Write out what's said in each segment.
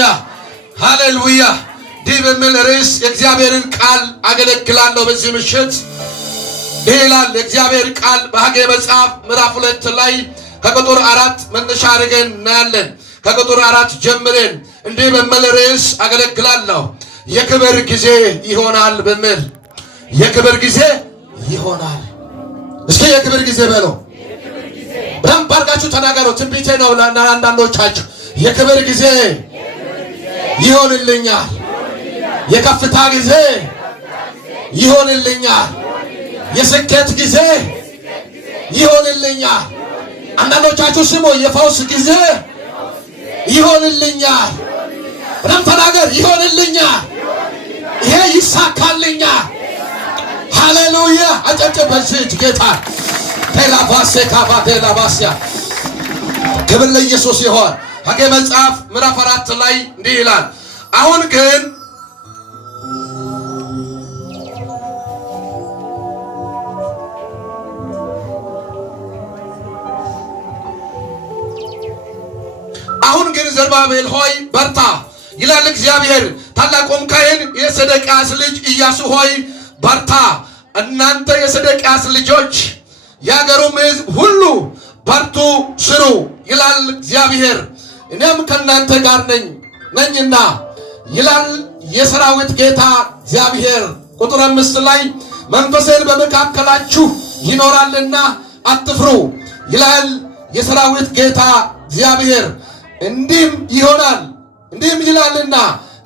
ሃሌሉያ ሃሌሉያ። ዲህ በሚል ርዕስ የእግዚአብሔርን ቃል አገለግላለሁ በዚህ ምሽት። ይላል የእግዚአብሔር ቃል በሐጌ መጽሐፍ ምዕራፍ 2 ላይ ከቁጥር 4 መነሻ አድርገን እናያለን። ከቁጥር 4 ጀምረን እንዲህ በሚል ርዕስ አገለግላለሁ። የክብር ጊዜ ይሆናል በሚል የክብር ጊዜ ይሆናል። እስኪ የክብር ጊዜ በለው። በደንብ አድርጋችሁ ተናገሩ። ትንቢቴ ነው ለአንዳንዶቻችሁ። የክብር ጊዜ ይሆንልኛል። የከፍታ ጊዜ ይሆንልኛል። የስኬት ጊዜ ይሆንልኛል። አንዳንዶቻችሁ ስሙ፣ የፈውስ ጊዜ ይሆንልኛል። በደንብ ተናገር። ይሆንልኛል። ይሄ ይሳካልኛል። ሃሌሉያ። አጨብጭብ በዚህ ጌታ ቴላባሴ ካባ ቴላባሲያ። ክብር ለኢየሱስ ይሁን። ሐጌ መጽሐፍ ምዕራፍ 4 ላይ እንዲህ ይላል፣ አሁን ግን ዘሩባቤል ሆይ በርታ ይላል እግዚአብሔር። ታላቁም ካህን የሰደቅያስ ልጅ ኢያሱ ሆይ በርታ፣ እናንተ የሰደቅያስ ልጆች የአገሩም ሕዝብ ሁሉ በርቱ ስሩ ይላል እግዚአብሔር። እኔም ከእናንተ ጋር ነኝና ይላል የሰራዊት ጌታ እግዚአብሔር። ቁጥር 5 ላይ መንፈሴን በመካከላችሁ ይኖራልና አትፍሩ ይላል የሰራዊት ጌታ እግዚአብሔር። እንዲህም ይሆናል እንዲህም ይላልና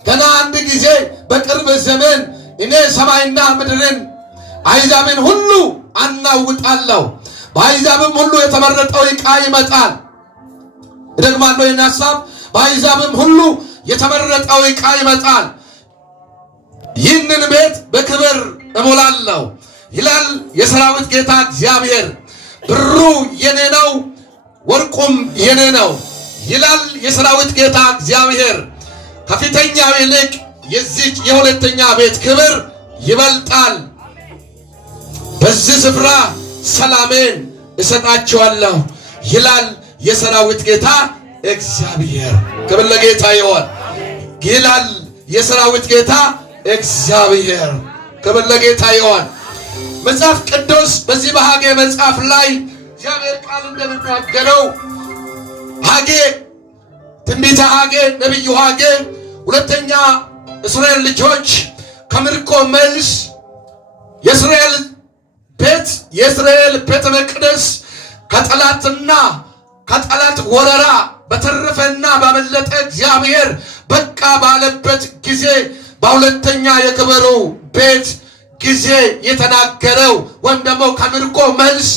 ገና አንድ ጊዜ በቅርብ ዘመን እኔ ሰማይና ምድርን አሕዛብን ሁሉ አናውጣለሁ፣ በአሕዛብም ሁሉ የተመረጠው ዕቃ ይመጣል። እደግማለሁ ይህን ሐሳብ። በአሕዛብም ሁሉ የተመረጠው ዕቃ ይመጣል፣ ይህንን ቤት በክብር እሞላለሁ ይላል የሰራዊት ጌታ እግዚአብሔር። ብሩ የኔ ነው፣ ወርቁም የኔ ነው ይላል የሰራዊት ጌታ እግዚአብሔር። ከፊተኛው ይልቅ የዚች የሁለተኛ ቤት ክብር ይበልጣል። በዚህ ስፍራ ሰላሜን እሰጣቸዋለሁ ይላል የሰራዊት ጌታ እግዚአብሔር። ክብር ለጌታ ይሁን ይላል የሰራዊት ጌታ እግዚአብሔር። ክብር ለጌታ ይሁን። መጽሐፍ ቅዱስ በዚህ በሐጌ መጽሐፍ ላይ እግዚአብሔር ቃል እንደሚናገረው ሐጌ ትንቢተ ሐጌ ነቢዩ ሐጌ ሁለተኛ እስራኤል ልጆች ከምርኮ መልስ የእስራኤል ቤተ መቅደስ ከጠላት ወረራ በተረፈና ባመለጠ እግዚአብሔር በቃ ባለበት ጊዜ በሁለተኛ የክብሩ ቤት ጊዜ የተናገረው ወይም ደግሞ ከምርኮ መልስ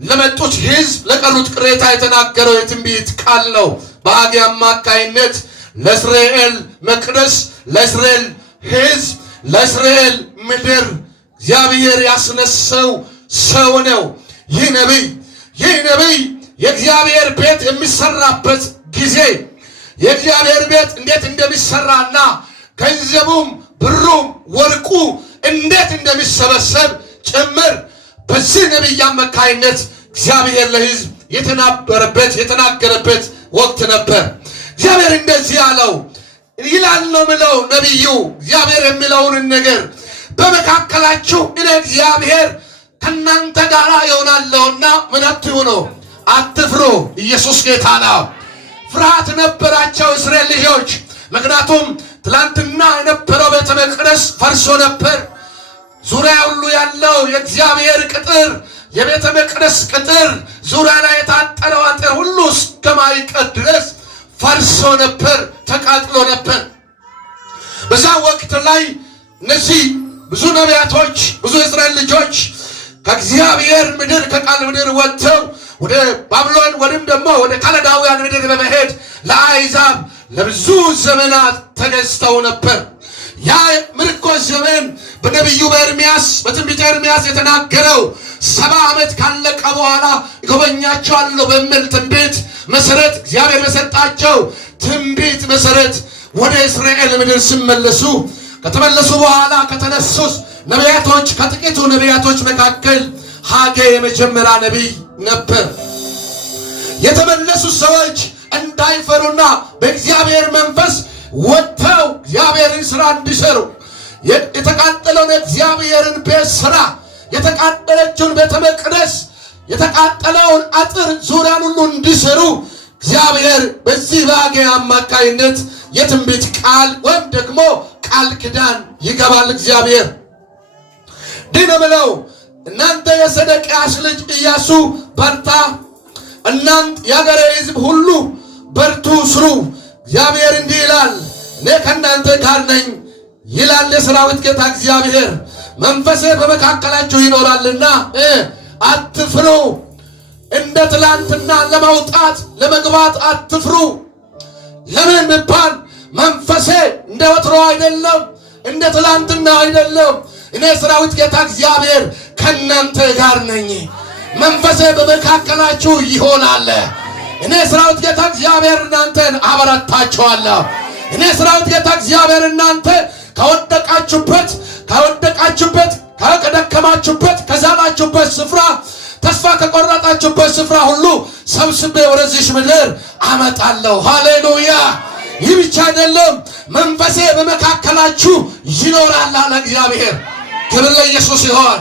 ለመጡት ሕዝብ ለቀሩት ቅሬታ የተናገረው የትንቢት ቃል ነው። በሐጌ አማካይነት ለእስራኤል መቅደስ፣ ለእስራኤል ሕዝብ፣ ለእስራኤል ምድር እግዚአብሔር ያስነሳው ሰው ነው። ይህ ነቢይ የእግዚአብሔር ቤት የሚሰራበት ጊዜ የእግዚአብሔር ቤት እንዴት እንደሚሰራና ገንዘቡም ብሩም ወርቁ እንዴት እንደሚሰበሰብ ጭምር በዚህ ነቢይ አማካይነት እግዚአብሔር ለሕዝብ የተናገረበት ወቅት ነበር። እግዚአብሔር እንደዚህ ያለው ይላል ነው ምለው ነቢዩ እግዚአብሔር የሚለውን ነገር በመካከላችሁ እኔ እግዚአብሔር ከእናንተ ጋር ይሆናለሁና ምን አትሁኑ፣ አትፍሩ። ኢየሱስ ጌታ ነው። ፍርሃት ነበራቸው እስራኤል ልጆች። ምክንያቱም ትላንትና የነበረው ቤተ መቅደስ ፈርሶ ነበር። ዙሪያ ሁሉ ያለው የእግዚአብሔር ቅጥር፣ የቤተ መቅደስ ቅጥር ዙሪያ ላይ የታጠረው አጥር ሁሉ እስከማይቀር ድረስ ፈርሶ ነበር፣ ተቃጥሎ ነበር። በዛ ወቅት ላይ እነዚህ ብዙ ነቢያቶች፣ ብዙ የእስራኤል ልጆች ከእግዚአብሔር ምድር ከቃል ምድር ወጥተው ወደ ባቢሎን ወይም ደግሞ ወደ ካለዳውያን ምድር በመሄድ ለአሕዛብ ለብዙ ዘመናት ተገዝተው ነበር። ያ ምርኮ ዘመን በነቢዩ በኤርምያስ በትንቢተ ኤርምያስ የተናገረው 70 ዓመት ካለቀ በኋላ ይጎበኛቸዋለሁ በሚል ትንቢት መሰረት እግዚአብሔር በሰጣቸው ትንቢት መሰረት ወደ እስራኤል ምድር ሲመለሱ ከተመለሱ በኋላ ከተነሱት ነቢያቶች ከጥቂቱ ነቢያቶች መካከል ሐጌ የመጀመሪያ ነቢይ ነበር። የተመለሱ ሰዎች እንዳይፈሩና በእግዚአብሔር መንፈስ ወጥተው እግዚአብሔርን ስራ እንዲሰሩ የተቃጠለውን እግዚአብሔርን ቤት ስራ የተቃጠለችውን ቤተ መቅደስ የተቃጠለውን አጥር ዙሪያን ሁሉ እንዲሰሩ እግዚአብሔር በዚህ በአጌ አማካይነት የትንቢት ቃል ወይም ደግሞ ቃል ኪዳን ይገባል። እግዚአብሔር ድነምለው እናንተ የሰደቅያስ ልጅ ኢያሱ በርታ፣ እናንተ የአገሬ ሕዝብ ሁሉ በርቱ ስሩ። እግዚአብሔር እንዲህ ይላል፣ እኔ ከእናንተ ጋር ነኝ ይላል የሰራዊት ጌታ እግዚአብሔር። መንፈሴ በመካከላችሁ ይኖራልና አትፍሩ። እንደ ትላንትና ለመውጣት ለመግባት አትፍሩ። ለምን ቢባል መንፈሴ እንደ ወትሮ አይደለም፣ እንደ ትላንትና አይደለም። እኔ ሰራዊት ጌታ እግዚአብሔር ከእናንተ ጋር ነኝ። መንፈሴ በመካከላችሁ ይሆናል። እኔ ሰራዊት ጌታ እግዚአብሔር እናንተን አበረታችኋለሁ። እኔ ሰራዊት ጌታ እግዚአብሔር እናንተ ከወደቃችሁበት ከደከማችሁበት ከዛላችሁበት ስፍራ ተስፋ ከቆረጣችሁበት ስፍራ ሁሉ ሰብስቤ ወደዚህ ምድር አመጣለሁ። ሃሌሉያ! ይህ ብቻ አይደለም፣ መንፈሴ በመካከላችሁ ይኖራል አለ እግዚአብሔር። ክብር ለኢየሱስ ይሁን።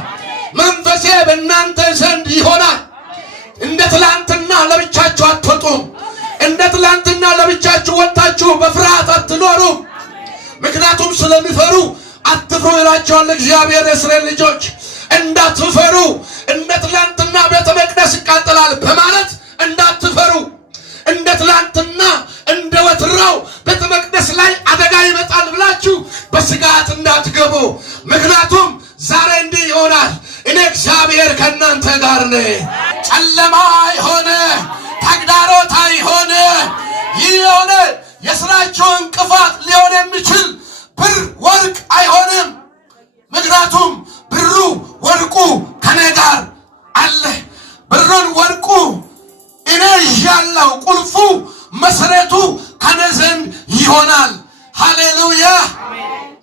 መንፈሴ በእናንተ ዘንድ ይሆናል። እንደ ትላንትና ለብቻችሁ አትወጡም። እንደ ትላንትና ለብቻችሁ ወጣችሁ በፍርሃት አትኖሩም። ምክንያቱም ስለሚፈሩ አትፍሩ ይላቸዋል እግዚአብሔር። የእስራኤል ልጆች እንዳትፈሩ፣ እንደ ትላንትና ቤተ መቅደስ ይቃጠላል በማለት እንዳትፈሩ፣ እንደ ትላንትና እንደ ወትሮው ቤተ መቅደስ ላይ አደጋ ይመጣል ብላችሁ በስጋት እንዳትገቡ። ምክንያቱም ዛሬ እንዲህ ይሆናል፣ እኔ እግዚአብሔር ከእናንተ ጋር ነኝ። ጨለማ አይሆን፣ ተግዳሮት አይሆን፣ ይህ የሆነ የሥራችሁ እንቅፋት ሊሆን የሚችል ብር ወርቅ አይሆንም። ምክንያቱም ብሩ ወርቁ ከኔ ጋር አለ። ብሩን ወርቁ እኔ ይዣለሁ። ቁልፉ መሰረቱ ከኔ ዘንድ ይሆናል። ሃሌሉያ!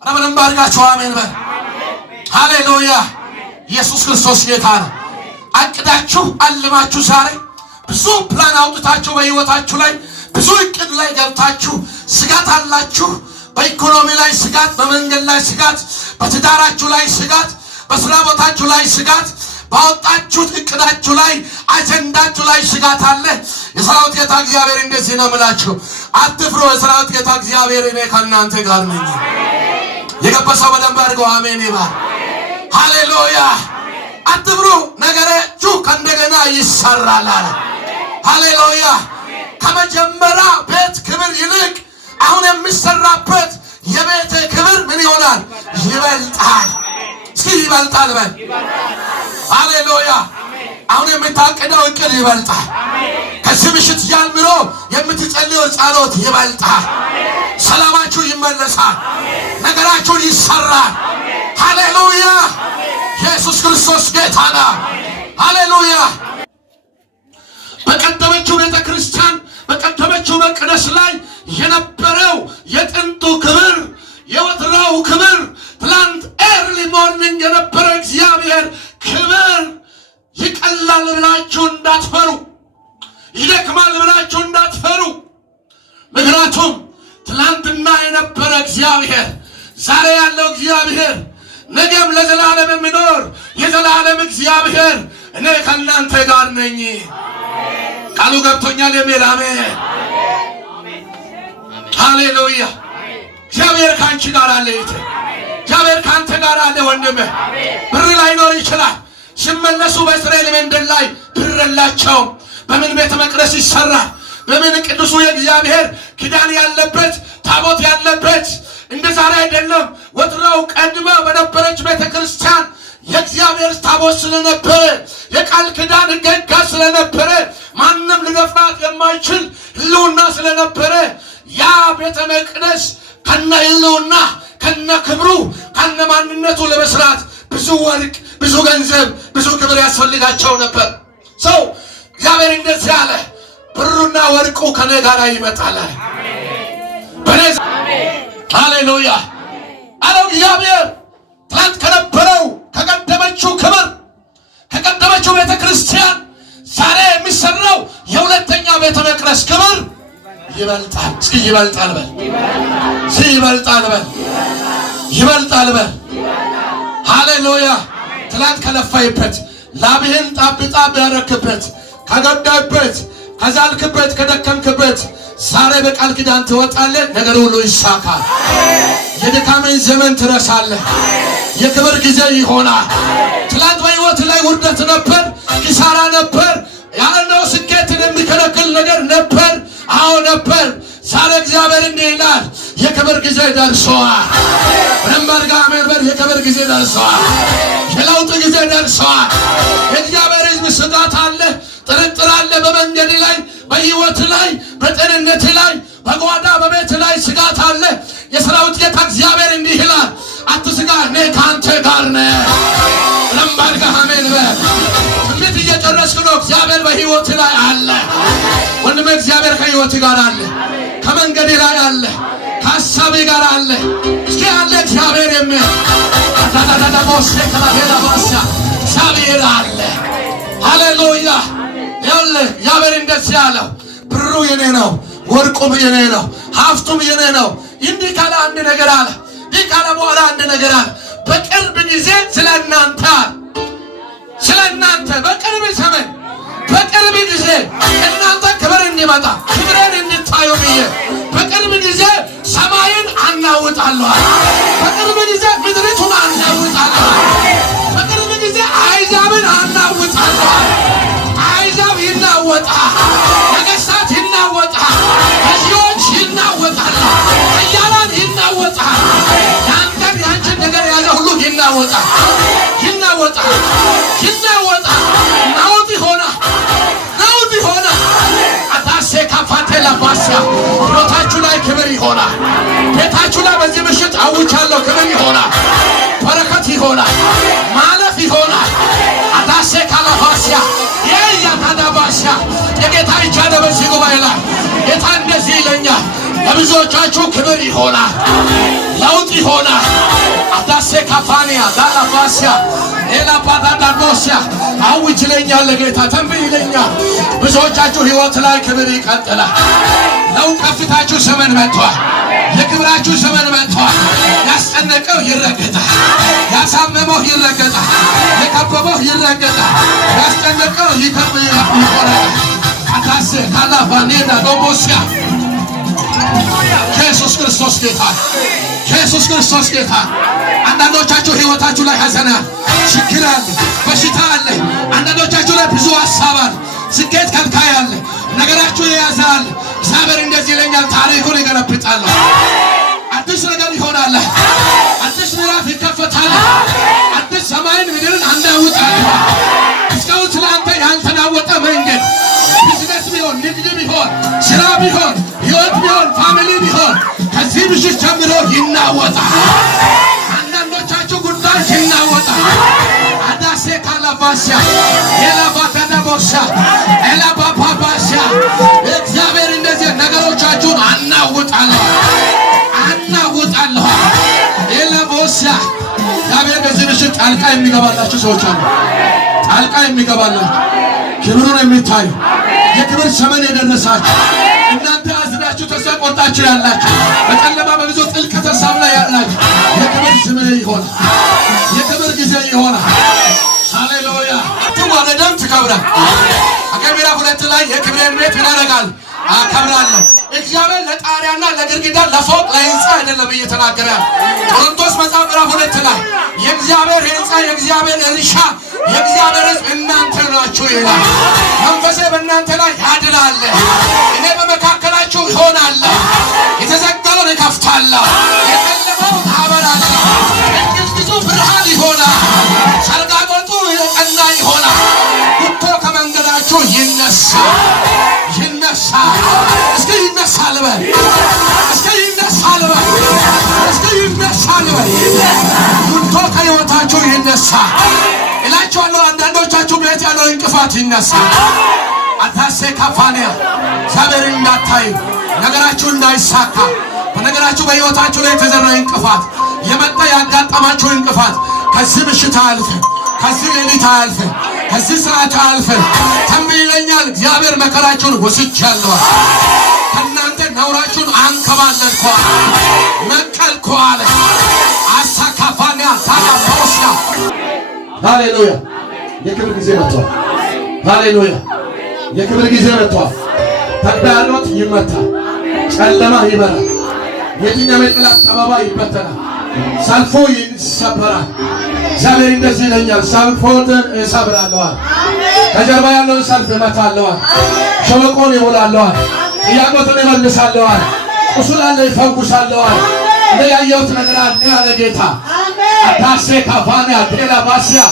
ረበንም ባርጋችሁ አሜን በል። ሃሌሉያ! ኢየሱስ ክርስቶስ ጌታ ነው። አቅዳችሁ አልማችሁ ዛሬ ብዙ ፕላን አውጥታችሁ በሕይወታችሁ ላይ ብዙ እቅድ ላይ ገብታችሁ ስጋት አላችሁ። በኢኮኖሚ ላይ ስጋት፣ በመንገድ ላይ ስጋት፣ በትዳራችሁ ላይ ስጋት፣ በስራ ቦታችሁ ላይ ስጋት፣ ባወጣችሁት እቅዳችሁ ላይ አጀንዳችሁ ላይ ስጋት አለ። የሰራዊት ጌታ እግዚአብሔር እንደዚህ ነው የምላችሁ፣ አትፍሩ። የሰራዊት ጌታ እግዚአብሔር እኔ ከእናንተ ጋር ነኝ። የገበሰው በደንብ አድርገው አሜን ይባል። ሃሌሉያ! አትፍሩ፣ ነገራችሁ ከእንደገና ይሰራል አለ። ሃሌሉያ! ከመጀመሪያ ቤት ክብር ይልቅ አሁን የሚሰራበት የቤት ክብር ምን ይሆናል? ይበልጣል። እስኪ ይበልጣል በል። ሃሌሉያ! አሁን የምታቀደው እቅድ ይበልጣል። ከዚህ ምሽት ጀምሮ የምትጸልየው ጸሎት ይበልጣል። ሰላማችሁ ይመለሳል። ነገራችሁ ይሰራል። ሃሌሉያ! ኢየሱስ ክርስቶስ ጌታ ነው። ሃሌሉያ! በቀደመችው ቤተ ክርስቲያን በቀደመችው መቅደስ ላይ የነበረው የጥንቱ ክብር የወትሮው ክብር ትላንት ኤርሊ ሞርኒንግ የነበረው እግዚአብሔር ክብር ይቀላል ብላችሁ እንዳትፈሩ፣ ይደክማል ብላችሁ እንዳትፈሩ። ምክንያቱም ትላንትና የነበረ እግዚአብሔር ዛሬ ያለው እግዚአብሔር ነገም ለዘላለም የሚኖር የዘላለም እግዚአብሔር እኔ ከእናንተ ጋር ነኝ። ቃሉ ገብቶኛል የሚል አሜን። ሃሌሉያ! እግዚአብሔር ከአንቺ ጋር አለ። እግዚአብሔር ከአንተ ጋር አለ ወንድሜ። ብር ላይኖር ይችላል። ሲመለሱ በእስራኤል መንደር ላይ ብር የላቸውም። በምን ቤተ መቅደስ ይሰራል? በምን ቅዱሱ የእግዚአብሔር ኪዳን ያለበት ታቦት ያለበት እንደ ዛሬ አይደለም። ወትሮው ቀድማ በነበረች ቤተ ክርስቲያን የእግዚአብሔር ታቦት ስለነበረ የቃል ኪዳን ሕግጋ ስለነበረ ማንም ሊደፍራት የማይችል ሕልውና ስለነበረ ያ ቤተ መቅደስ ከነ ሕልውና ከነ ክብሩ ከነ ማንነቱ ለመስራት ብዙ ወርቅ፣ ብዙ ገንዘብ፣ ብዙ ክብር ያስፈልጋቸው ነበር። ሰው እግዚአብሔር እንደዚህ አለ፣ ብሩና ወርቁ ከኔ ጋር ይመጣል። ሃሌሉያ! አለው እግዚአብሔር ትናንት ከነበረው ከቀደመችው ክብር ከቀደመችው ቤተ ክርስቲያን ዛሬ የሚሰራው የሁለተኛ ቤተ መቅደስ ክብር ይበልጣል። እስኪ ይበልጣል በል። እስኪ ይበልጣል በል። ይበልጣል በል። ሃሌሉያ። ትላንት ከለፋይበት ላብህን ጣብ ጣብ ያረክበት ከገዳበት ከዛልክበት ከደከምክበት ዛሬ በቃል ኪዳን ትወጣለህ። ነገር ሁሉ ይሳካል። የድካምን ዘመን ትረሳለህ። የክብር ጊዜ ይሆናል። ትላንት በሕይወት ላይ ውርደት ነበር፣ ኪሳራ ነበር፣ ያለነው ስኬትን የሚከለክል ነገር ነበር። አዎ ነበር። ዛሬ እግዚአብሔር እንዲህ ይላል፣ የክብር ጊዜ ደርሷል። ረምባርጋ አሜርበር የክብር ጊዜ ደርሷል። የለውጥ ጊዜ ደርሷል። የእግዚአብሔር ሕዝብ ስጋት አለ፣ ጥርጥር አለ። በመንገድ ላይ፣ በሕይወት ላይ፣ በጤንነት ላይ፣ በጓዳ በቤት ላይ ስጋት አለ። የሰራዊት ጌታ እግዚአብሔር እንዲህ ይላል፣ አትስጋ፣ እኔ ከአንተ ጋር ነኝ። ረምባርጋ አሜርበር ትንቢት እየጨረስክ ነው። እግዚአብሔር በሕይወት ላይ አለ። ወንድሜ እግዚአብሔር ከሕይወት ጋር አለ። ከመንገድ ላይ አለ። ከሐሳቤ ጋር አለ። እስኪ አለ እግዚአብሔር የሚል አዳዳዳዳቦሴ ከላቤላባሳ እግዚአብሔር አለ። ሃሌሉያ። ይኸውልህ እግዚአብሔር እንደዚህ ያለው ብሩ የኔ ነው፣ ወርቁም የኔ ነው፣ ሀብቱም የኔ ነው። እንዲህ ካለ አንድ ነገር አለ። ይህ ካለ በኋላ አንድ ነገር አለ። በቅርብ ጊዜ ስለ እናንተ በቅርብ ዘመን በቅርብ ጊዜ እናንተ ክብር እንዲመጣ ክብሬን እንድታዩ ብዬ በቅርብ ጊዜ ሰማይን አናውጣለሁ። በቅርብ ጊዜ ምድሪቱን አናውጣለሁ። በቅርብ ጊዜ አሕዛብን አናውጣለሁ። አሕዛብ ይናወጣል። ነገሥታት ይናወጣል። ገዢዎች ይናወጣል። ኃያላን ይናወጣል። ያንተን ያንቺን ነገር ያለ ሁሉ ይናወጣል። ይናወጣል። ይናወጣል። ናውጥ ይሆናል። ናውጥ ይሆናል። አታሴ ካፋቴ ላባሳ ሕይወታችሁ ላይ ክብር ይሆናል። ቤታችሁ ላይ በዚህ ምሽት አውጃለሁ፣ ክብር ይሆናል። በረከት ይሆናል። ማለፍ ይሆናል። አታሴ ካላባሲያ የያታዳባሻ የጌታ ይቻለ በዚህ ጉባኤ ላይ ጌታ እንደዚህ ይለኛል፣ ለብዙዎቻችሁ ክብር ይሆናል። ለውጥ ይሆናል። አታሴ ካፋኒያ ዳላባሲያ ኤላባዳዳቦሲያ አውጅ ይለኛል። ለጌታ ተንብይ ይለኛል። ብዙዎቻችሁ ሕይወት ላይ ክብር ይቀጥላል። ለውጥ ከፍታችሁ ዘመን መጥቷል። የክብራችሁ ዘመን መጥቷል። ያስጨነቀው ይረገጣል። ያሳመመው ይረገጣል። የከበበው ይረገጣል። ያስጨነቀው ይቆረጣል። አታሴ ካላባኔዳ ዶቦሲያ ኢየሱስ ክርስቶስ ጌታ፣ ኢየሱስ ክርስቶስ ጌታ። አንዳንዶቻችሁ ሕይወታችሁ ላይ ሐዘን አለ፣ ችግር አለ፣ በሽታ አለ። አንዳንዶቻችሁ ላይ ብዙ ሐሳብ አለ፣ ስኬት ከልካይ አለ፣ ነገራችሁ የያዘ አለ። እግዚአብሔር እንደዚህ ይለኛል፣ ታሪኩን ይገለብጣለሁ። አዲስ ነገር ይሆናል። አዲስ ምዕራፍ ይከፈታል። አዲስ ሰማይን ምድርን አናውጣለሁ። እስካሁን ስለአንተ ያልተናወጠ መንገድ ቢዝነስ ቢሆን፣ ንግድ ቢሆን፣ ስራ ቢሆን፣ ሕይወት ቢሆን፣ ፋሚሊ ቢሆን ከዚህ ምሽት ጀምሮ ይናወጣል። አንዳንዶቻችሁ ጉዳይ ይናወጣል። አዳሴ ካላባሲያ ኤላባዳቦሳ ኤላባባባሳ እግዚአብሔር እንደዚህ ነገሮቻችሁን አናውጣለሁ፣ አናውጣለሁ። ኤላቦሳ እግዚአብሔር በዚህ ምሽት ጣልቃ የሚገባላችሁ ሰዎች አሉ። ጣልቃ የሚገባላችሁ ክብሩን የሚታዩ የክብር ዘመን የደረሳችሁ እናንተ አዝናችሁ ተስፋ ቆርጣችሁ ያላችሁ በጨለማ በብዙ ጥልቅ ተሳብ ላይ ያላችሁ የክብር ዘመን ይሆናል። የክብር ጊዜ ይሆናል። ሃሌሉያ። ትዋረደም ትከብራል። አገቢራ ሁለት ላይ የክብሬን ቤት ይናረጋል አከብራለሁ። እግዚአብሔር ለጣሪያና ለግድግዳ ለፎቅ ለሕንፃ አይደለም እየተናገረ ቆሮንቶስ መጽሐፍ ምዕራፍ 2 ላይ የእግዚአብሔር ሕንፃ የእግዚአብሔር እርሻ የእግዚአብሔር ሕዝብ እናንተ ናችሁ ይላል። መንፈሴ በእናንተ ላይ ያድላል። እኔ በመካከላችሁ እሆናለሁ። የተዘጋውን እከፍታለሁ፣ የጨለመውን አበራለሁ። እንግልቱ ብርሃን ይሆናል። ሰርጋጎጡ የቀና ይሆናል። ጉቶ ከመንገዳችሁ ይነሳል። ይነሳል። እስኪ ይነሳል በል። እስኪ ይነሳል በል። እስኪ ይነሳል በል። ጉቶ ከሕይወታችሁ ይነሳል እላችኋለሁ። አንዳንዶቻችሁ ቤት ያለው እንቅፋት ይነሳል። አታሴ ካፋንያ እግዚአብሔር እንዳታዩ ነገራችሁ እንዳይሳካ በነገራችሁ በሕይወታችሁ ላይ የተዘራ እንቅፋት የመጣ ያጋጠማችሁ እንቅፋት ከዚህ ምሽት አልፈ፣ ከዚህ ሌሊት አልፈ፣ ከዚህ ሰዓት አልፈ ተንብይ ይለኛል እግዚአብሔር መከራችሁን ወስጃለሁ። ከናንተ ነውራችሁን አንከባለልኩ ነቀልኩ አለ። አሳካፋንያ ታላፎስያ ሃሌሉያ። የክብር ጊዜ መጥቷል። ሃሌሉያ። የክብር ጊዜ መጥቷል። ተግዳሮት ይመታል። ጨለማ ይበራል። የትኛው የጠላት ከበባ ይበተናል። ሰልፉ ይሰበራል። እግዚአብሔር እንደዚህ ይለኛል፣ ሰልፎትን እሰብራለሁ። ከጀርባ ያለውን ሰልፍ እመታለሁ። ሸለቆን ይሞላለሁ። ጥያቄዎትን ይመልሳለሁ። ቁስል አለ ይፈውሳለሁ። እንደ ያየሁት ነገር አለ ያለ ጌታ አታሴ ካፋንያ ቴላ ባስያ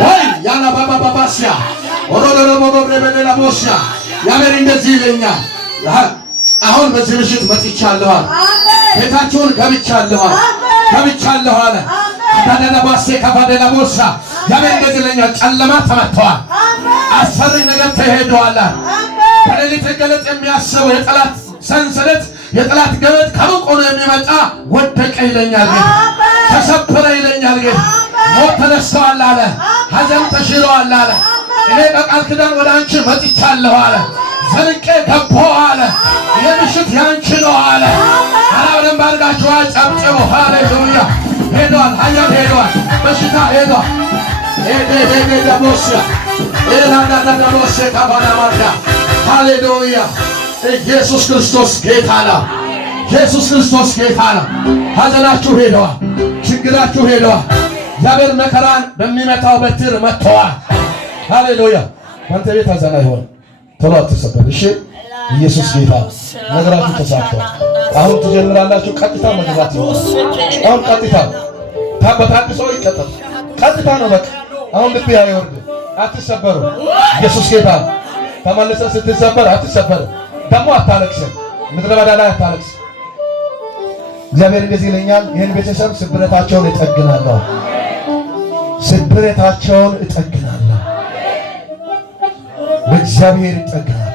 ወይ ያላ ባባ ባባስያ ወሮዶሮ ቦቦብሬበሌላ ቦስያ እግዚአብሔር እንደዚህ ይለኛል፣ አሁን በዚህ ምሽት መጥቻለሁ። ቤታችሁን ገብቻለሁ አለ። ታደና ባሴ ካፋደላ ቦሳ እግዚአብሔር እንደዚህ ይለኛል፣ ጨለማ ተመቷል። አስፈሪ ነገር ተሄዷል። ከሌሊት ገለጥ የሚያስበው የጠላት ሰንሰለት የጠላት ገመድ ከሩቅ ሆኖ የሚመጣ ወደቀ ይለኛል። ተሰበረ ይለኛል። ሞት ተነስተዋል አለ። ሐዘን ተሽሯል አለ። እኔ በቃል ኪዳን ወደ አንቺ መጥቻለሁ አለ። ዘልቄ ገባሁ አለ። የምሽት ያንቺ ነው አለ። አላውንም ባርጋችሁ ጨብጭቡ። ሃሌሉያ። ሄዷል። ኃያል ሄዷል። በሽታ ሄዷል። ደሞስያ ደሞሴ ካባና ማርዳ ሃሌሉያ። ኢየሱስ ክርስቶስ ጌታ ነው። ኢየሱስ ክርስቶስ ጌታ ነው። ሐዘናችሁ ሄደዋል። ችግራችሁ ሄደዋል። እግዚአብሔር መከራን በሚመታው በትር መጥተዋል። ሃሌሉያ። አንተ ቤት ሐዘን አይሆን፣ ቶሎ አትሰበር። እሺ፣ ኢየሱስ ጌታ። ነገራችሁ ተሳክቷል። አሁን ትጀምራላችሁ። ቀጥታ መግባት ይሆናል። አሁን ቀጥታ ታበታቅሶ ይቀጥል። ቀጥታ ነው በቃ። አሁን ልብ አይወርድ። አትሰበሩ። ኢየሱስ ጌታ። ተመልሰህ ስትሰበር አትሰበር። ደግሞ አታለቅስም። ምድረ በዳ ላይ አታለቅስ። እግዚአብሔር እንደዚህ ይለኛል፣ ይህን ቤተሰብ ስብረታቸውን እጠግናለሁ። ስብረታቸውን እጠግናለሁ። በእግዚአብሔር ይጠግናል።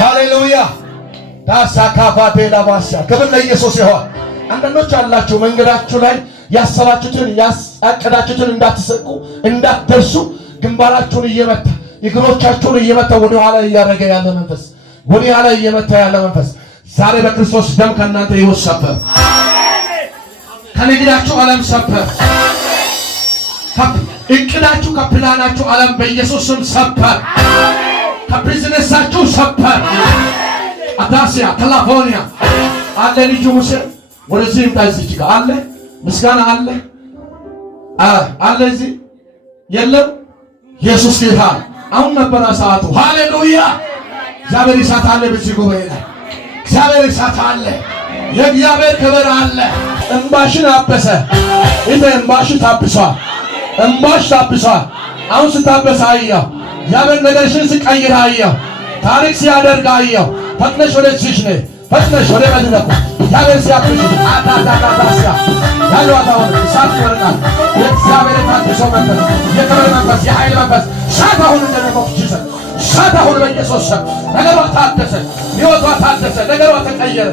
ሃሌሉያ። ዳሳካፋቴ ላባሳ ክብር ለኢየሱስ ይሁን። አንዳንዶች አላችሁ መንገዳችሁ ላይ ያሰባችሁትን ያቀዳችሁትን እንዳትሰቁ እንዳትደርሱ ግንባራችሁን እየመታ እግሮቻችሁን እየመታ ወደ ኋላ እያደረገ ያለ መንፈስ ወደ ኋላ እየመታ ያለ መንፈስ ዛሬ በክርስቶስ ደም ከእናንተ ሕይወት ሰበር። ከንግዳችሁ ዓለም ሰበር። እቅዳችሁ ከፕላናችሁ ዓለም በኢየሱስ ስም ሰበር። ከቢዝነሳችሁ ሰበር። አዳሲያ ካሊፎርኒያ አለ ልጁ ሙሴ ወደዚህ ይምጣ። እዚህ ጋር አለ ምስጋና አለ እዚህ የለም። ኢየሱስ ጌታ። አሁን ነበር ሰዓቱ። ሃሌሉያ። እግዚአብሔር እሳት አለ በዚህ ጉባኤ ላይ። እግዚአብሔር እሳት አለ። የእግዚአብሔር ክብር አለ። እንባሽን አበሰ። እንባሽ ታብሷል። እንባሽ ታብሷል። አሁን ስታበሰ አየሁ። እግዚአብሔር ነገርሽን ሲቀይር አየሁ። ታሪክ ሲያደርግ አየሁ። ፈጥነሽ ወደዚህ ነይ። ፈጥነሽ ወደ መድረኩ እግዚአብሔር ሲያብሽ አታታታታሲያ ያለው አታውን እሳት ይወርዳል። የእግዚአብሔር ታድሶ መንፈስ፣ የክብር መንፈስ፣ የኃይል መንፈስ እሳት አሁን እንደነቆፍ ይችላል። እሳት አሁን በኢየሱስ ስም ነገሯ ታደሰ፣ ሕይወቷ ታደሰ፣ ነገሯ ተቀየረ።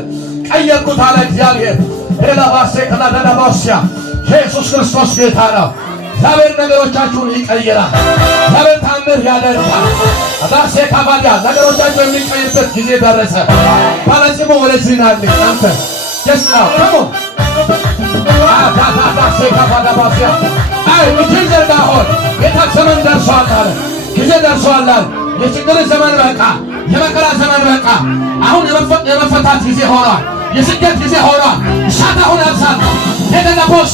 ቀየርኩት አለ እግዚአብሔር። ሌላ ባሴ ከናደዳ ባሲያ ኢየሱስ ክርስቶስ ጌታ ነው። እግዚአብሔር ነገሮቻችሁን ይቀይራል። እግዚአብሔር ታምር ያደርጋል። አዳሴ ካባዲያ ነገሮቻችሁ የሚቀይርበት ጊዜ ደረሰ። ባለጽሞ ወደዚህ ናልኝ አንተ ደስታው ከሞ አዳዳዳሴ ካባዳ ባሲያ አይ ምትል ዘርጋ ሆን የታሰመን ደርሷል አለ። ጊዜ ደርሷል አለ። የችግር ዘመን በቃ፣ የመከራ ዘመን በቃ። አሁን የመፈታት ጊዜ ሆኗል። የስደት ጊዜ ሆኗል። እሳት አሁን ያብሳለሁ። የደነቦስ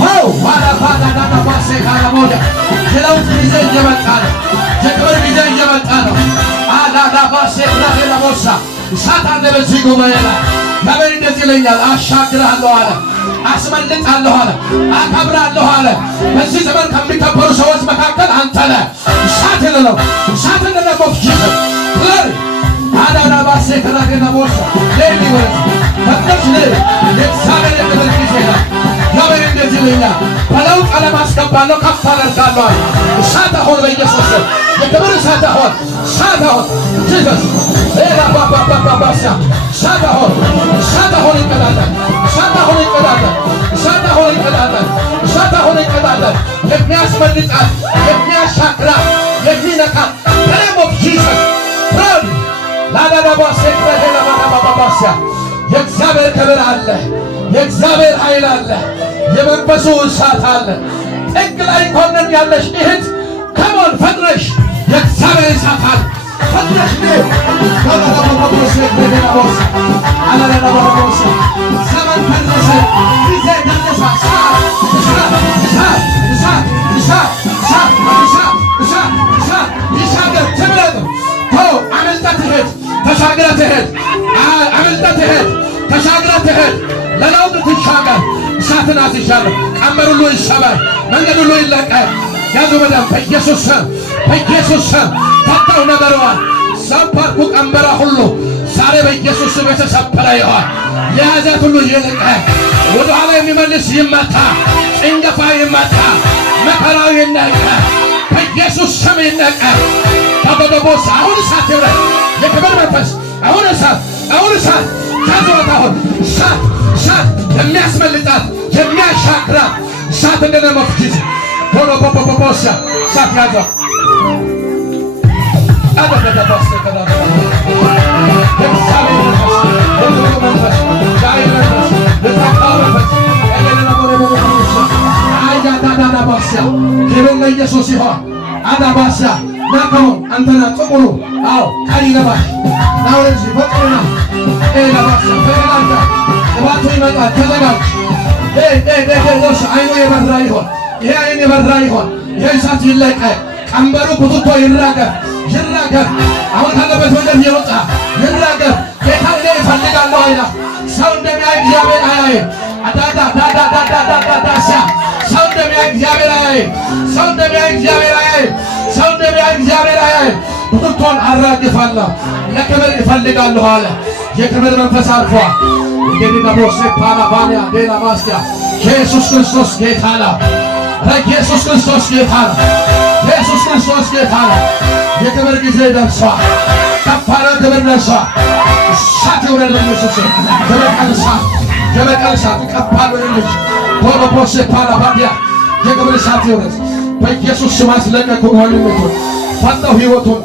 ዋው ዋዳፋዳዳዳ ባሴ ካላሞዳ የለውጥ ጊዜ እየመጣ ነው። የክብር ጊዜ እየመጣ ነው። አዳዳ ባሴ ካላሞሳ እሳት አለ በዚህ ጉባኤ ላይ። እግዚአብሔር እንደዚህ ይለኛል፣ አሻግራለሁ አለ፣ አስመልጣለሁ አለ፣ አከብራለሁ አለ። በዚህ ዘመን ከሚከበሩ ሰዎች መካከል አንተ ነህ። እሳት ነው፣ እሳት ነው። ፍለር አዳዳ ባሴ ካላሞሳ ሌሊ ወር ፈጥነሽ ነይ። የእግዚአብሔር የክብር ጊዜ ነው። እግዚአብሔር እንደዚህ ይለኛል፣ በለውጥ ዓለም አስገባለሁ፣ ከፍ አደርጋለሁ አለ። እሳት አሁን በኢየሱስ ስም የክብር እሳት አሁን፣ እሳት አሁን ጂሰስ ሌላ ባባባባባሳ እሳት አሁን፣ እሳት አሁን ይቀጣጠል፣ እሳት አሁን ይቀጣጠል፣ እሳት አሁን ይቀጣጠል፣ እሳት አሁን ይቀጣጠል። የሚያስመልጣት የሚያሻግራት የሚነካት በደም ኦፍ ጂሰስ ፕራውድ ላዳዳባሴ ባሲያ የእግዚአብሔር ክብር አለ። የእግዚአብሔር ኃይል አለ። የመንፈሱ እሳት አለ። ጥግ ላይ ኮነን ያለሽ እህት ከሞን ፈጥረሽ የእግዚአብሔር እሳት አለ። ፈጥረሽ ዘመን ፈረሰ፣ ጊዜ ደረሰ። ይሻገር ትምረጥ አመልጠት ትሄድ ተሻግረ ትሄድ አመልጠት ትሄድ ተሻግረ ትሄድ ለለውጥ ትሻገር። እሳትን አዝዣለሁ። ቀንበር ሁሉ ይሰበር፣ መንገድ ሁሉ ይለቀቅ። ያዙ በደም በኢየሱስ ስም በኢየሱስ ስም ፈታው ነገሯን ሰባርኩ። ቀንበሯ ሁሉ ዛሬ በኢየሱስ ስም የተሰበረ ይሆን። የያዛት ሁሉ ይልቀቅ። ወደ ኋላ የሚመልስ ይመታ፣ ጭንገፋ ይመታ፣ መከራው ይነቀል፣ በኢየሱስ ስም ይነቀል። ታበበቦስ አሁን እሳት ይውረድ። የክብር መንፈስ አሁን እሳት አሁን እሳት ታዘዋት። አሁን እሳት እሳት የሚያስመልጣት የሚያሻግራት እሳት እንደነ መፍጅት ሆኖ ቦቦቦቦስ እሳት ያዘው። አደረገባስ ተከዳዳ የምሳሌ መንፈስ የክብር መንፈስ ዛሬ መንፈስ ለታካው መንፈስ ያለና ቦቦቦቦስ አያዳዳባስያ ክብር ለኢየሱስ ይሁን። አዳባስያ ናከው አንተና ጥቁሩ አው ካሪ ለባሽ ናውረጂ ፈጥሩና ለባሽ ፈራንታ ባቱ ይመጣ ተዘጋጅ። ዶስ አይኑ የበራ ይሆን። ይሄ አይኑ የበራ ይሆን። ይሄ እሳት ይለቀቅ። ቀንበሩ ቁጥቶ ይራገፍ ይራገፍ። አሁን ካለበት ወደም ይወጣ ይራገፍ። ጌታ እኔ እፈልጋለሁ አይላ ሰው እንደሚያይ እግዚአብሔር አያይም። አዳዳ ዳዳ ዳዳ ዳዳ ዳሳ ሰው እንደሚያይ እግዚአብሔር አያይም። ሰው እንደሚያይ እግዚአብሔር አያይም። ሰው እንደሚያይ እግዚአብሔር አያይም። ቁጥቶን አራግፋለሁ ለክብር እፈልጋለሁ አለ። የክብር መንፈስ አልፏል። እንግዲህ ደሞስ ፓራባኒያ ዴላ ማስያ ኢየሱስ ክርስቶስ ጌታ ነው። ኢየሱስ ክርስቶስ ጌታ ነው። ኢየሱስ ክርስቶስ ጌታ ነው። የክብር ጊዜ ደርሷል። ከፋራ ክብር ደርሷል። እሳት ይውረድ በኢየሱስ የበቀል እሳት የበቀል እሳት ከፋራ ወልጅ ቦቦቦስ ፓራባኒያ የክብር እሳት ይውረድ በኢየሱስ ስም። አስለቀቁ ወልምቱን ፈታው ሕይወቱን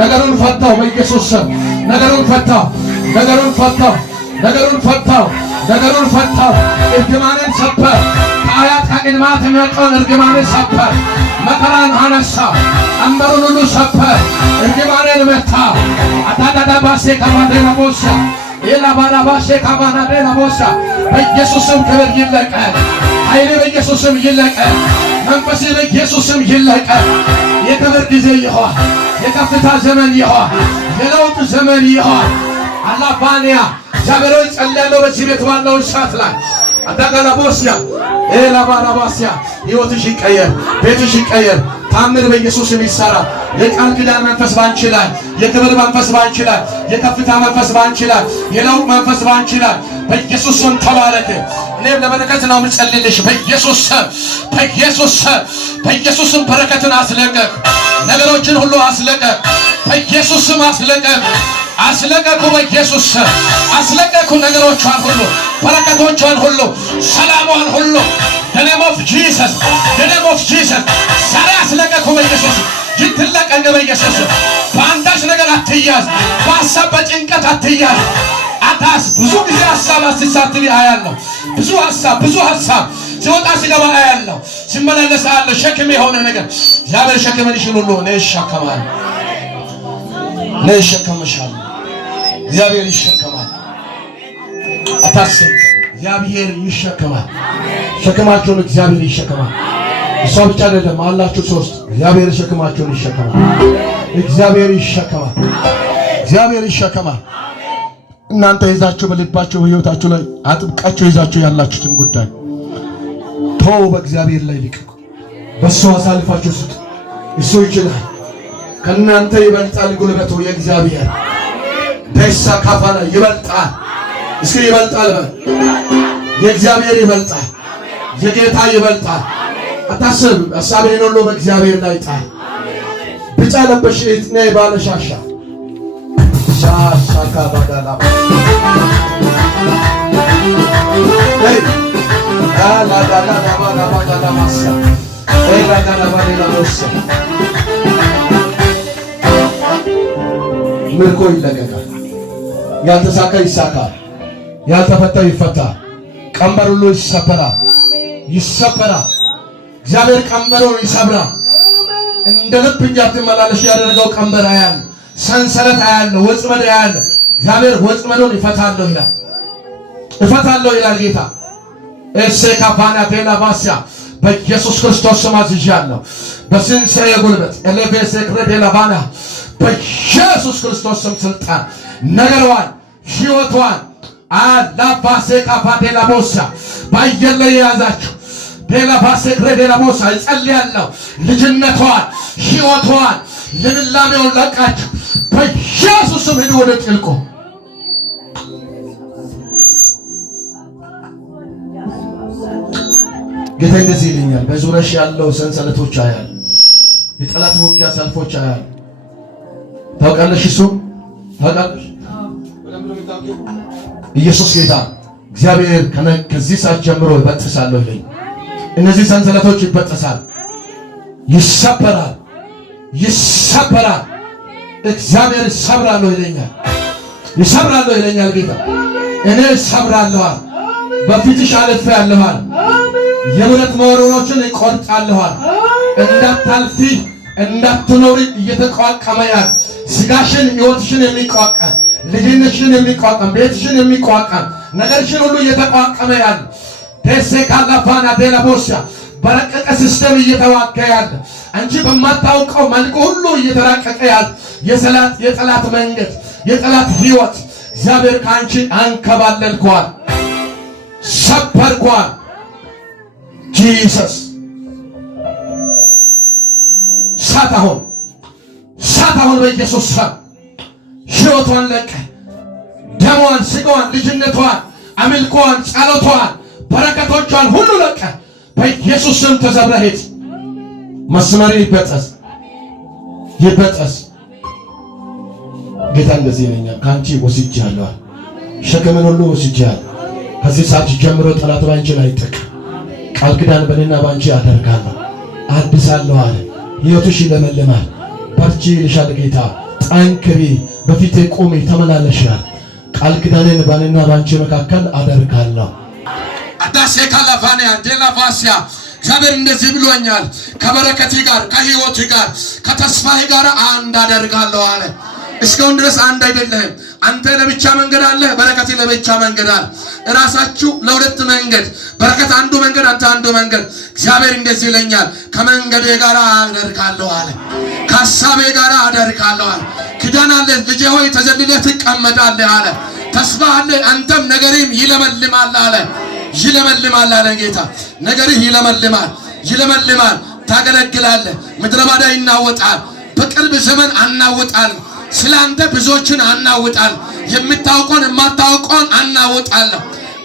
ነገሩን ፈታው በኢየሱስ ስም። ነገሩን ፈታው ነገሩን ፈታው ነገሩን ፈታው ነገሩን ፈታው። እርግማንን ሰበር። ከአያት ከቅድማት የመጣውን እርግማንን ሰበር። መከራን አነሳ። ቀንበሩን ሁሉ ሰበር። እርግማንን መታ። አታዳዳባሴ ካባዴና ቦሳ ኤላባራባሴ ካባናዴና ቦሳ በኢየሱስም ክብር ይለቀቅ። ኃይል በኢየሱስም ይለቀቅ። መንፈስ በኢየሱስም ይለቀቅ። የክብር ጊዜ ይሆን። የከፍታ ዘመን ይሆን። የለውጥ ዘመን ይሆን። አላባንያ ዛበሮይ ጸልያለሁ በዚህ ቤት ባለው እሳት ላይ አዳጋላቦስያ ኤላባራባስያ ሕይወትሽ ይቀየር፣ ቤትሽ ይቀየር። ታምር በኢየሱስም ይሰራ። የቃል ኪዳን መንፈስ ባንቺ ላይ፣ የክብር መንፈስ ባንቺ ላይ፣ የከፍታ መንፈስ ባንቺ ላይ፣ የለውጥ መንፈስ ባንቺ ላይ በኢየሱስ ስም ተባረክ። እኔም ለበረከት ነው የምጸልይልሽ በኢየሱስ ስም በኢየሱስ ስም በኢየሱስ ስም በረከትን አስለቀቅ። ነገሮችን ሁሉ አስለቀቅ በኢየሱስ ስም አስለቀቅ። አስለቀቁ በኢየሱስ ስም አስለቀቁ። ነገሮቿን ሁሉ በረከቶቿን ሁሉ ሰላሟን ሁሉ the name of Jesus the name of Jesus ዛሬ አስለቀቁ በኢየሱስ ይትለቀቅ በኢየሱስ። በአንዳች ነገር አትያዝ። በሀሳብ በጭንቀት አትያዝ። አታስ ብዙ ጊዜ ሀሳብ አስተሳትሪ አያለሁ። ብዙ ሀሳብ ሲወጣ ሲገባ አያለሁ። ሲመላለስ አያለሁ። ሸክም የሆነ ነገር እግዚአብሔር ሸክምሽን ሁሉ እኔ እሸከማለሁ። እኔ እሸከምሻለሁ። እግዚአብሔር ይሸከማል። አታስብ። እግዚአብሔር ይሸከማል። ሸክማችሁን እግዚአብሔር ይሸከማል። እሷ ብቻ አይደለም አላችሁ ሶስት። እግዚአብሔር ሸክማችሁን ይሸከማል። እግዚአብሔር ይሸከማል። እግዚአብሔር ይሸከማል። እናንተ ይዛችሁ በልባችሁ በሕይወታችሁ ላይ አጥብቃችሁ ይዛችሁ ያላችሁትን ጉዳይ ተው፣ በእግዚአብሔር ላይ ልቀቁ። በእሱ አሳልፋችሁ ስጡ። እሱ ይችላል። ከእናንተ ይበልጣል ጉልበቱ የእግዚአብሔር ደሳ ካፋላ ይበልጣል። እስኪ ይበልጣል በል። የእግዚአብሔር ይበልጣል። የጌታ ይበልጣል። አታስብ። ሐሳብህን ሁሉ በእግዚአብሔር ላይ ጣል። ብጫ ለበሽ እትኔ ባለሻሻ ሻሻ ካባዳላ ምርኮ ይለቀቃል። ያልተሳካ ይሳካል፣ ያልተፈታ ይፈታል። ቀንበር ሁሉ ይሰበራል፣ ይሰበራል። እግዚአብሔር ቀንበሩን ይሰብራል። እንደ ልብ እንዳትመላለሽ ያደረገው ቀንበር አያል፣ ሰንሰለት አያል፣ ወጥመድ አያል። እግዚአብሔር ወጥመዱን ይፈታለሁ ይላል፣ ይፈታለሁ ይላል ጌታ። እሴ ካፋና ቴላባሲያ በኢየሱስ ክርስቶስ ስም አዝዣለሁ። በስንሳኤ ጉልበት ኤሌቬስ ክሬድ ላባና በኢየሱስ ክርስቶስ ስም ስልጣን ነገሯን ሕይወቷን አላባሴ ካፋቴ ላቦሳ በአየር ላይ የያዛችሁ ዴላባሴ ክሬድ ላቦሳ እጸልያለሁ። ልጅነቷን ሕይወቷን ልምላሜውን ለቃችሁ በኢየሱስ ስም ሂዱ ወደ ጥልቁ። ጌታ እንደዚህ ይለኛል፣ በዙሪያሽ ያለው ሰንሰለቶች አያል፣ የጠላት ውጊያ ሰልፎች አያል። ታውቃለሽ? እሱ ታውቃለሽ? ኢየሱስ ጌታ እግዚአብሔር ከዚህ ሰዓት ጀምሮ ይበጥሳለሁ ይለኝ። እነዚህ ሰንሰለቶች ይበጥሳል፣ ይሰበራል፣ ይሰበራል። እግዚአብሔር ይሰብራለሁ ይለኛል፣ ይሰብራለሁ ይለኛል ጌታ። እኔ ይሰብራለሁ፣ በፊትሽ አልፌአለሁ፣ የብረት መወረሮችን ይቆርጣለሁ። እንዳታልፊ እንዳትኖሪ እየተቋቀመ ያለ ስጋሽን ሕይወትሽን የሚቋቀም ልጅነትሽን የሚቋቀም ቤትሽን የሚቋቀም ነገርሽን ሁሉ እየተቋቀመ ያለ ደሴ ካላፋና ዴላቦሳ በረቀቀ ሲስተም እየተዋጋ ያለ አንቺ በማታውቀው መልኩ ሁሉ እየተራቀቀ ያለ የጠላት መንገድ የጠላት ሕይወት እግዚአብሔር ካንቺ አንከባለልኳል፣ ሰበርኳል። ጂሰስ ሳታሁን በኢየሱስ ስም ሕይወቷን ለቀ፣ ደሟን፣ ስጋዋን፣ ልጅነቷን፣ አምልኮዋን፣ ጸሎቷን፣ በረከቶቿን ሁሉ ለቀ። በኢየሱስ ስም ተሰብረህ ሂድ። መስመር ይበጠስ፣ ይበጠስ። ጌታ እንደዚህ ይለኛል፣ ካንቺ ወስጄአለሁ፣ ሸክምን ሁሉ ወስጄአለሁ። ከዚህ ሰዓት ጀምሮ ጠላት ባንቺ ላይ አይጠቅም። ቃል ኪዳን በእኔና ባንቺ አደርጋለሁ፣ አድሳለሁ አለ። ሕይወትሽ ይለመልማል። በርቺ ይልሻል ጌታ። ጠንክሪ፣ በፊቴ ቁሚ፣ ተመላለሻል። ቃል ኪዳኔን በእኔና ባንቺ መካከል አደርጋለሁ። አዳሴ ካላፋንያ ዴላቫሲያ እግዚአብሔር እንደዚህ ብሎኛል፣ ከበረከቴ ጋር ከሕይወቴ ጋር ከተስፋዬ ጋር አንድ አደርጋለሁ አለ። እስካሁን ድረስ አንድ አይደለህም። አንተ ለብቻ መንገድ አለ፣ በረከቴ ለብቻ መንገድ አለ። እራሳችሁ ለሁለት መንገድ፣ በረከት አንዱ መንገድ፣ አንተ አንዱ መንገድ። እግዚአብሔር እንደዚህ ይለኛል፣ ከመንገዴ ጋር አደርጋለሁ አለ፣ ከሐሳቤ ጋር አደርጋለሁ አለ። ኪዳን አለ፣ ልጄ ሆይ ተዘልለህ ትቀመጣለህ አለ። ተስፋ አለ፣ አንተም ነገርህም ይለመልማል አለ። ይለመልማል አለ ጌታ። ነገርህ ይለመልማል፣ ይለመልማል። ታገለግላለህ። ምድረ ባዳ ይናወጣል። በቅርብ ዘመን አናውጣል። ስላንተ ብዙዎችን አናውጣል። የምታውቀውን የማታውቀውን አናውጣለሁ።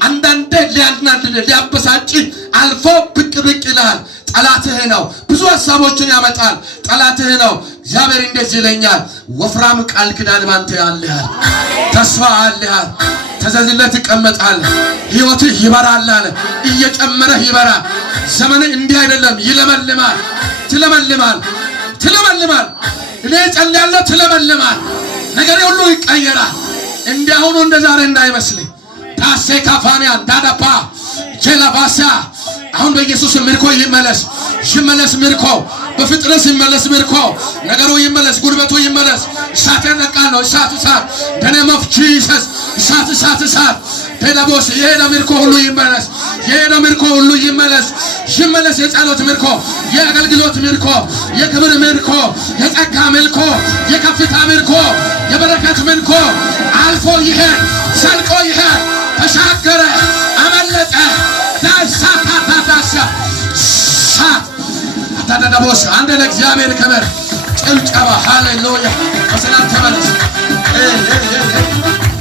አንዳንዴ ሊያናድድ ሊያበሳጭ አልፎ ብቅ ይላል። ጠላትህ ነው። ብዙ ሐሳቦችን ያመጣል። ጠላትህ ነው። እግዚአብሔር እንደዚህ ይለኛል፣ ወፍራም ቃል ኪዳን ባንተ ያለህ፣ ተስፋ አለህ። ተዘዝለህ ትቀመጣለህ። ሕይወትህ ይበራል አለ። እየጨመረህ ይበራል። ዘመንህ እንዲህ አይደለም፣ ይለመልማል። ትለመልማል፣ ትለመልማል። እኔ ጸልያለሁ፣ ትለመልማል። ነገር ሁሉ ይቀየራል። እንዲያሁኑ እንደ ዛሬ እንዳይመስልህ። ዳሴ ካፋንያ ዳዳፓ ጀላባሳ አሁን በኢየሱስ ምርኮ ይመለስ፣ ይመለስ። ምርኮ በፍጥነት ይመለስ። ምርኮ ነገሩ ይመለስ፣ ጉልበቱ ይመለስ። እሳት ያነቃለሁ። እሳት እሳት ደነም ኦፍ ጂሰስ እሳት እሳት እሳት ቴላቦስ የሄደ ምርኮ ሁሉ ይመለስ። የሄደ ምርኮ ሁሉ ይመለስ፣ ይመለስ። የጸሎት ምርኮ፣ የአገልግሎት ምርኮ፣ የክብር ምርኮ፣ የጸጋ ምርኮ፣ የከፍታ ምርኮ፣ የበረከት ምርኮ አልፎ ይሄድ፣ ሰልቆ ይሄድ፣ ተሻገረ፣ አመለጠ። ታዳዳቦስ አንድ ለእግዚአብሔር ክብር ጭብጨባ። ሃሌሉያ። በሰላም ተመለስ።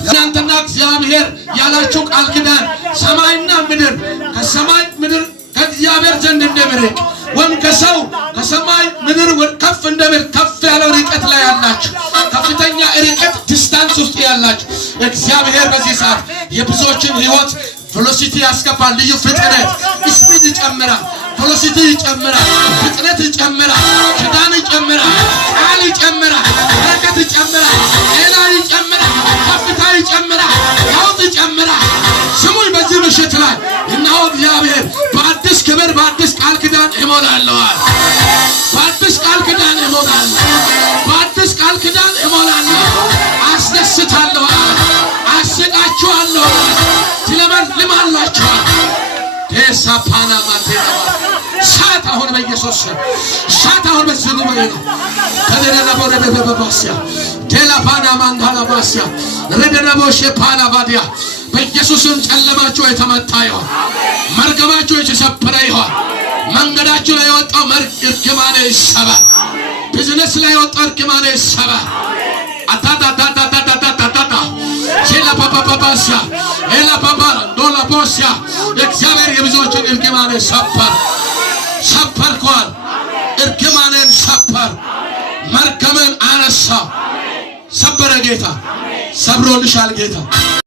እናንተና እግዚአብሔር ያላችሁ ቃል ኪዳን ሰማይና ምድር ከሰማይ ምድር ከእግዚአብሔር ዘንድ እንደሚርቅ ወይም ከሰው ከሰማይ ምድር ከፍ እንደሚርቅ ከፍ ያለው ርቀት ላይ ያላችሁ ከፍተኛ ርቀት ዲስታንስ ውስጥ ያላችሁ እግዚአብሔር በዚህ ሰዓት የብዙዎችን ሕይወት ቬሎሲቲ ያስገባል። ልዩ ፍጥነት ስፒድ ይጨምራል። ቬሎሲቲ ይጨምራል። ፍጥነት ይጨምራል። ኪዳን ይጨምራል። ቃል ይጨምራል። በረከት ይጨምራል። ጤና ይጨምራል። ከፍታ ይጨምራል። ምሽት ላይ እነሆ እግዚአብሔር በአዲስ ክብር በአዲስ ቃል ኪዳን እሞላለሁ። በአዲስ ቃል ኪዳን እሞላለሁ። በአዲስ ቃል ኪዳን እሞላለሁ። አስደስታለሁ። አስቃችኋለሁ። ትለመልማላችሁ። ቴሳፓና ማቴና ሳት አሁን በኢየሱስ ሳት አሁን በዝኑ በይነ ተደረበ በበባሲያ ቴላፓና ማንጋላ ባሲያ ረደረቦሽ ፓላ ባዲያ በኢየሱስም ጨለማችሁ የተመታ ይሁን። መርገማችሁ የተሰበረ ይሁን። መንገዳችሁ ላይ የወጣው እርግማን ይሰበር። ቢዝነስ ላይ የወጣው እርግማን ይሰበር። አታታታታታታታታ ሼላ ፓፓፓፓሲያ ኤላ ፓፓ ዶላ ቦሲያ እግዚአብሔር የብዙዎችን እርግማን ሰበር ሰበርኳል። እርግማንን ሰበር። መርገምን አነሳ። ሰበረ ጌታ። ሰብሮልሻል ጌታ።